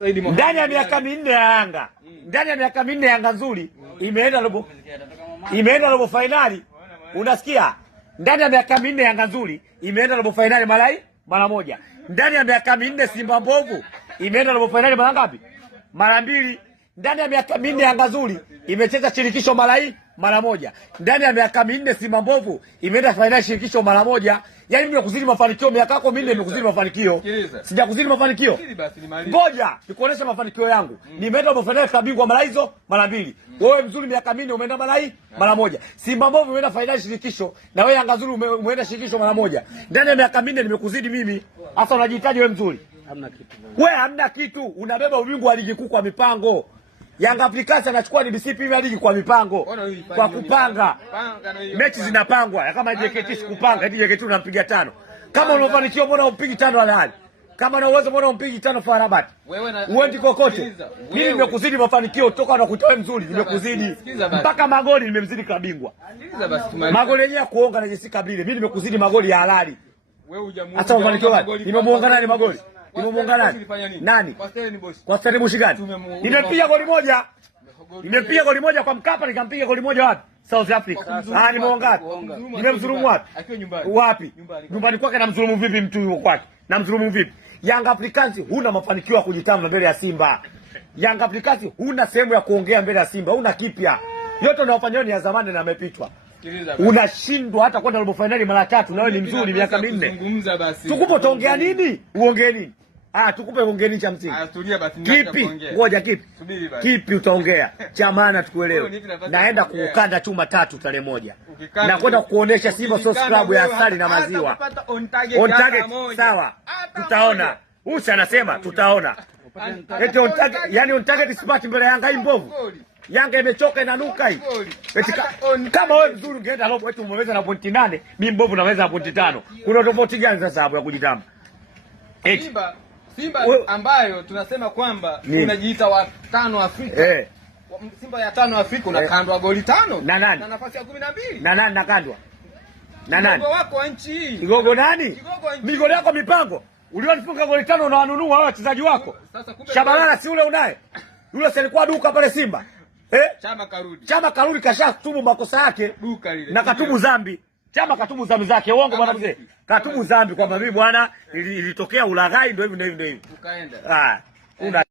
Ndani ya miaka minne ya Yanga, ndani ya miaka minne Yanga nzuri imeenda robo finali. Unasikia? Ndani ya miaka minne Yanga nzuri imeenda robo finali mara moja. Ndani ya miaka minne Simba mbovu imeenda robo finali mara ngapi? Mara mbili. Ndani ya miaka minne Yanga nzuri imecheza shirikisho mara moja. Ndani ya miaka minne Simba mbovu imeenda finali shirikisho mara moja. Yaani nimekuzidi mafanikio, miaka yako minne nimekuzidi mafanikio. Sijakuzidi mafanikio. Ngoja nikuonesha mafanikio yangu. Nimeenda robo finali ya bingwa mara mbili. Wewe mzuri miaka minne umeenda mara moja. Simba mbovu umeenda finali shirikisho na wewe Yanga nzuri umeenda shirikisho mara moja. Ndani ya miaka minne nimekuzidi mimi. Sasa unajihitaji wewe mzuri. Hamna kitu. Wewe hamna kitu, unabeba ubingwa wa ligi kuu kwa mipango. Yanga Africans anachukua NBC Premier League kwa mipango, kwa kupanga. Mechi zinapangwa. Kama JKT sikupanga, eti JKT unampiga 5. Kama unafanikiwa mbona umpigi 5 halali? Kama una uwezo mbona umpigi 5 kwa Rabat? Uendi kokote. Mimi nimekuzidi mafanikio toka na kutoa mzuri, nimekuzidi. Mpaka magoli nimemzidi kabingwa. Magoli yenyewe kuonga na Jessica Bile. Mimi nimekuzidi magoli ya halali. Wewe hujamuona. Hata mafanikio gani? Nimemuonga nani magoli? Nimemuonga nani? Nani? Kwa Stellenbosch gani? Nimepiga goli moja. Nimepiga goli moja kwa Mkapa, nikampiga goli moja wapi? South Africa. Nimeonga wapi? Nimemdhulumu wapi? Akiwa nyumbani. Wapi? Nyumbani kwake namdhulumu vipi mtu yuko kwake? Namdhulumu vipi? Yanga Africans huna mafanikio ya kujitamba mbele ya Simba. Yanga Africans huna sehemu ya kuongea mbele ya Simba, huna kipya. Yote unayofanya ni ya zamani na yamepitwa. Unashindwa hata kwenda robo finali mara 3 na wewe ni mzuri miaka minne. Tukupe utaongea nini? Uongee nini? Tukupe uongee nini cha msingi? Tulia basi kipi? Ngoja kipi? Kipi utaongea? Cha maana tukuelewe. Naenda kuukanda chuma 3 tarehe 1. Na kwenda kuonesha Simba Sports Club ya asali na maziwa. On target sawa. Tutaona. Usi anasema tutaona. Eti on target, yani on target sipati mbele Yanga hii mbovu. Yanga imechoka inanuka hii. Kama wewe mzuri ungeenda robo eti umeweza na pointi 8, mimi mbovu naweza na pointi 5. Kuna tofauti gani sasa hapo ya kujitamba? Simba ambayo tunasema kwamba unajiita wa 5 Afrika. Simba ya 5 Afrika unakandwa goli 5 na nafasi ya 12. Na nani nakandwa? Na nani? Kigogo wako wa nchi hii. Kigogo nani? Migoli yako mipango. Ulionifunga goli 5 na wanunua wao wachezaji wako. Shabalala si ule unaye? Yule si alikuwa duka pale Simba. Chama karudi kashatubu makosa yake. Duka lile. Na katubu dhambi. Chama katubu dhambi zake. Uongo bwana mzee. Katubu dhambi kwamba mimi bwana ilitokea ulaghai ndio hivi. Ukaenda.